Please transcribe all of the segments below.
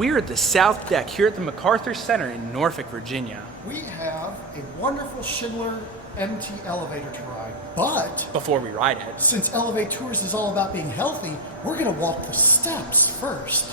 We're at the South Deck here at the MacArthur Center in Norfolk, Virginia. We have a wonderful Schindler MT elevator to ride, but Before we ride it, since elevaTOURS is all about being healthy, we're going to walk the steps first.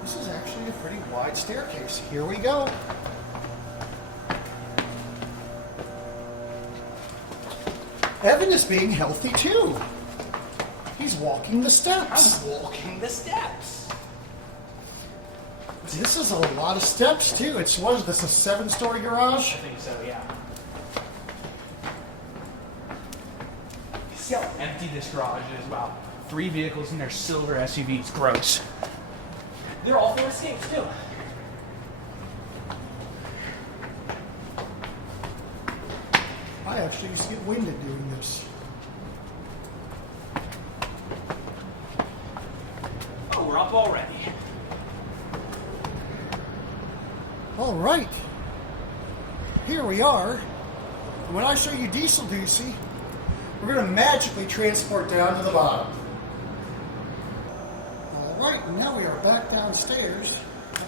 This is actually a pretty wide staircase. Here we go. Evan is being healthy too. He's walking the steps. I'm walking the steps. This is a lot of steps too. What is this, a 7-story garage? I think so, yeah. You see how empty this garage is? Wow. 3 vehicles and they're silver SUVs. Gross. They're all 4 escapes too. I actually used to get winded doing this. Oh, we're up already. All right, here we are. And when I show you Dieselducy, we're going to magically transport down to the bottom. All right, and now we are back downstairs.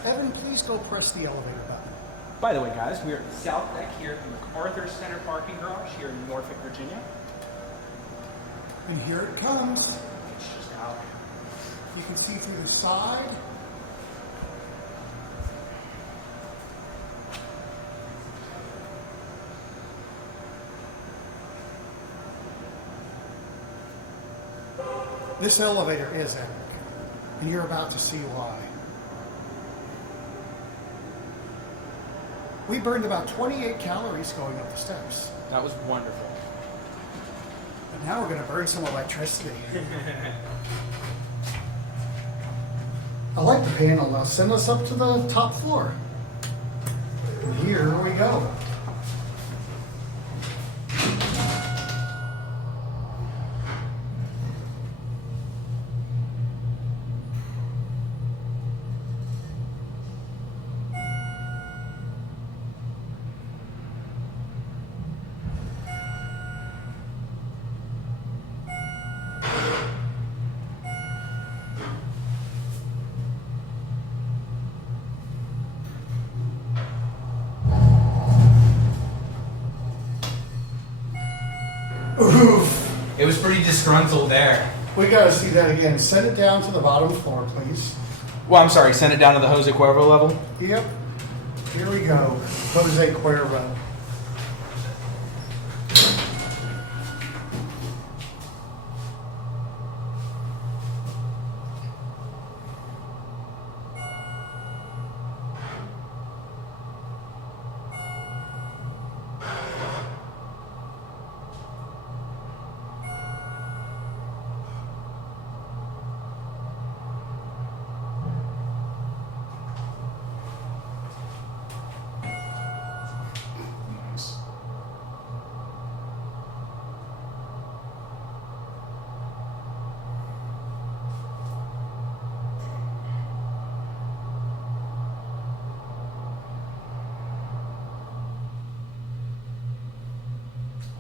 Now, Evan, please go press the elevator button. By the way, guys, we are at the South Deck here at the MacArthur Center parking garage here in Norfolk, Virginia. And here it comes. It's just out. You can see through the side. This elevator is epic, and you're about to see why. We burned about 28 calories going up the steps. That was wonderful. But now we're going to burn some electricity. I like the panel. Now send us up to the top floor. And here we go. Oof. It was pretty disgruntled there. We gotta see that again. Send it down to the bottom floor, please. Well, I'm sorry, send it down to the Jose Cuervo level? Yep. Here we go. Jose Cuervo.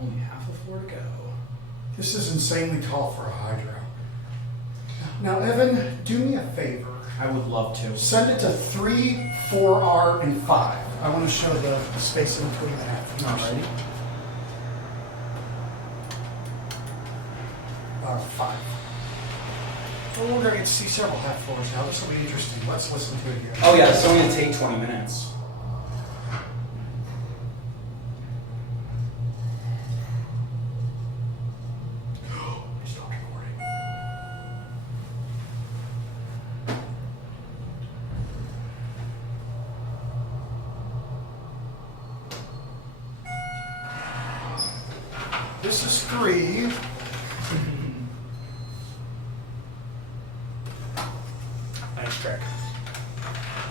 Only half a floor to go. This is insanely tall for a hydro. Now, Evan, do me a favor. I would love to. Send it to 3, 4R, and 5. I want to show the space in between that. Alrighty. 5. Well, we're going to get to see several half floors now. This will be interesting. Let's listen to it again. Oh yeah, it's only going to take 20 minutes. Stop recording. This is 3. Nice trick.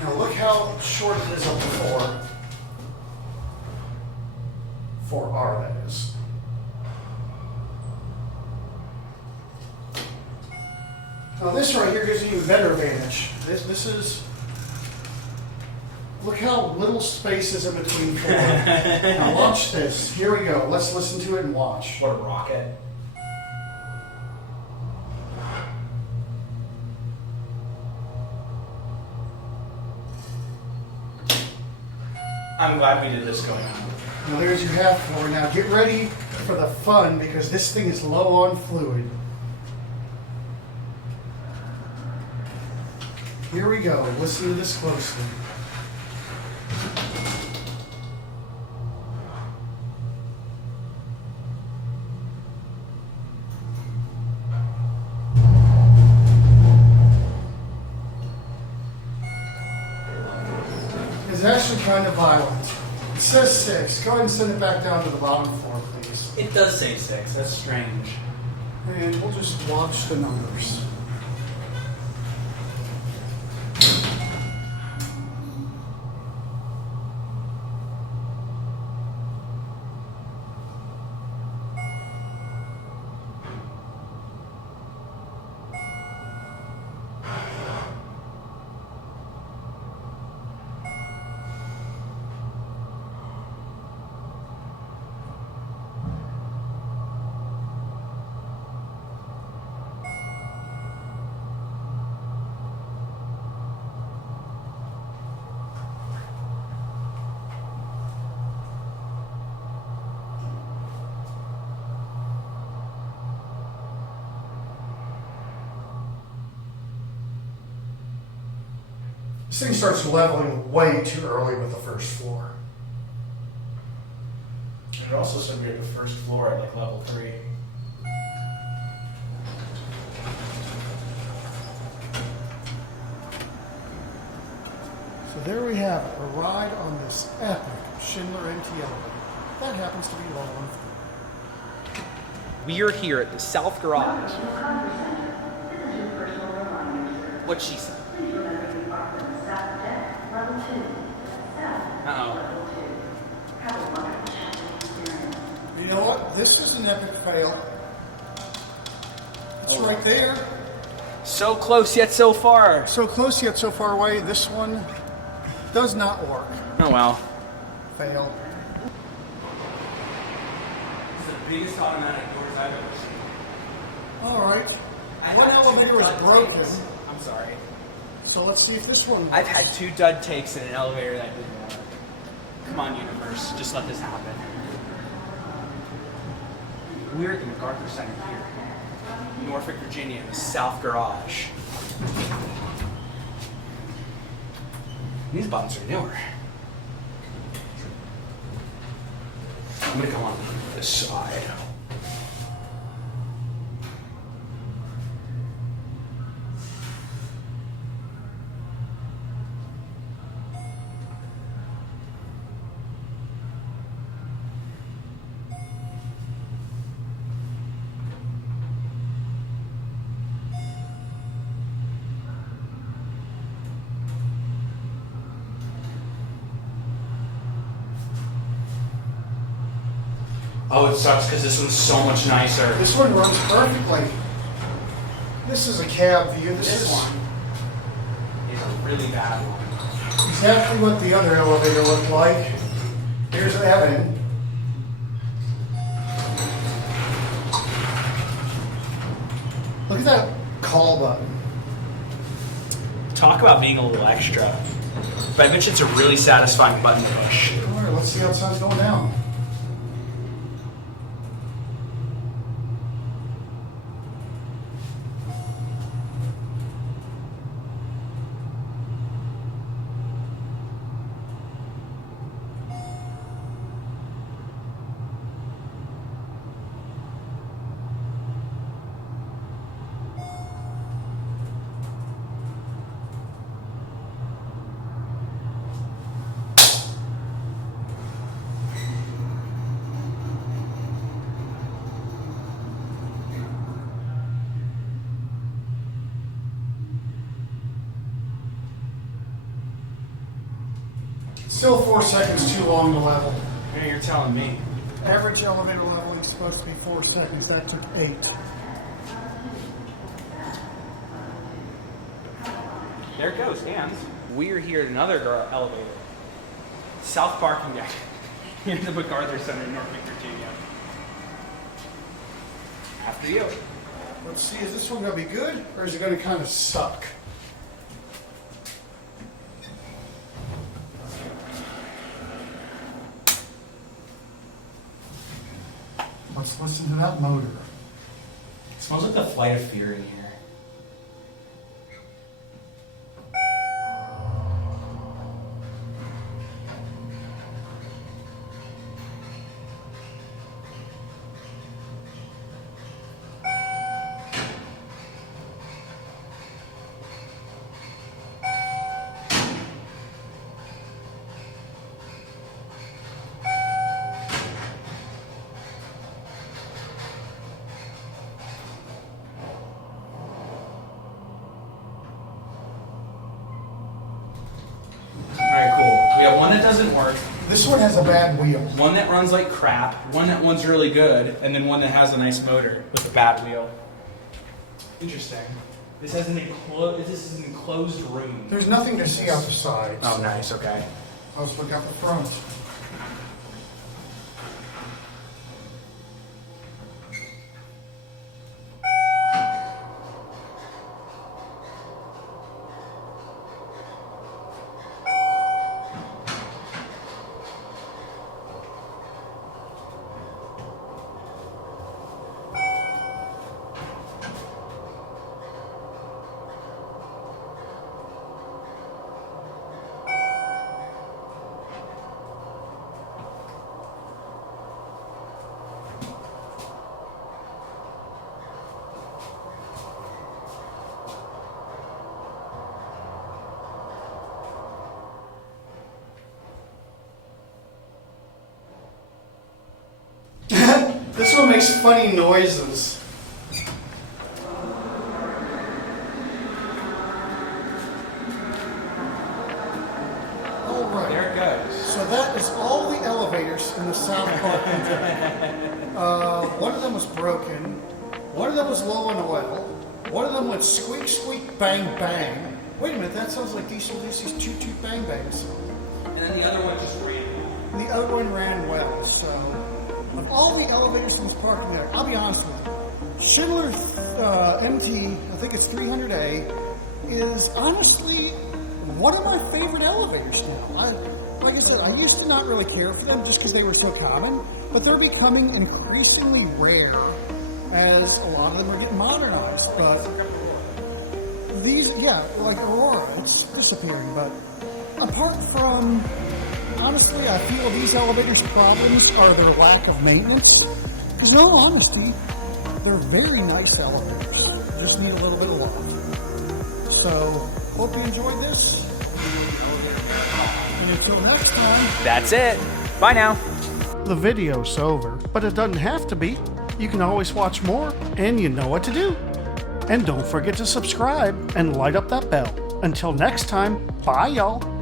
Now look how short it is up to 4. 4R, that is. Now this right here gives you a better advantage. This is Look how little space is in between four. Now watch this. Here we go. Let's listen to it and watch. What a rocket. I'm glad we did this going on. Now there's your half floor. Now get ready for the fun because this thing is low on fluid. Here we go. Listen to this closely. It's actually kind of violent. It says 6. Go ahead and send it back down to the bottom floor, please. It does say 6. That's strange. And we'll just watch the numbers. This thing starts leveling way too early with the first floor. It also said we were at the first floor at like level 3. So there we have it, a ride on this epic Schindler NT elevator. That happens to be low on fluid. We are here at the South Garage. What she said. Uh-oh. You know what? This is an epic fail. It's right there. So close yet so far. So close yet so far away. This one does not work. Oh well. Fail. This is the biggest automatic doors I've ever seen. All right. One elevator is broken. I'm sorry. So let's see if this one works. I've had 2 dud takes in an elevator that didn't work. Come on, universe. Just let this happen. We're at the MacArthur Center here. Norfolk, Virginia, the South Garage. These buttons are newer. I'm gonna come on this side. Oh, it sucks because this one's so much nicer. This one runs perfectly. This is a cab view. This one is a really bad one. Exactly what the other elevator looked like. Here's Evan. Look at that call button. Talk about being a little extra. But I bet you it's a really satisfying button to push. All right, let's see how the sun's going down. Still 4 seconds too long to level. Yeah, you're telling me. Average elevator leveling is supposed to be 4 seconds. That took 8. There it goes, and we're here at another elevator. South parking deck. Here at the MacArthur Center in Norfolk, Virginia. After you. Let's see, is this one going to be good or is it going to kind of suck? Let's listen to that motor. It smells like the Flight of Fear in here. Alright, cool. We have one that doesn't work, This one has a bad wheel. one that runs like crap, one that runs really good, and then one that has a nice motor with a bad wheel. Interesting. This has this is an enclosed room. There's nothing to see out the sides. Oh, nice, okay. Let's look out the front. This one makes funny noises. Alright. There it goes. So that is all the elevators in the South MacArthur. One of them was broken. One of them was low on oil. One of them went squeak, squeak, bang, bang. Wait a minute, that sounds like Dieselducy's Choo Choo Bang Bangs. And then the other one just ran. And the other one ran well, so... Of all the elevators in this parking there, I'll be honest with you, Schindler MT, I think it's 300A, is honestly one of my favorite elevators now. Like I said, I used to not really care for them just because they were so common, but they're becoming increasingly rare as a lot of them are getting modernized. But these, yeah, like Aurora, it's disappearing, but apart from... Honestly, I feel these elevators' problems are their lack of maintenance. Because in all honesty, they're very nice elevators. Just need a little bit of love. So, hope you enjoyed this. And until next time... That's it. Bye now. The video's over, but it doesn't have to be. You can always watch more, and you know what to do. And don't forget to subscribe and light up that bell. Until next time, bye y'all.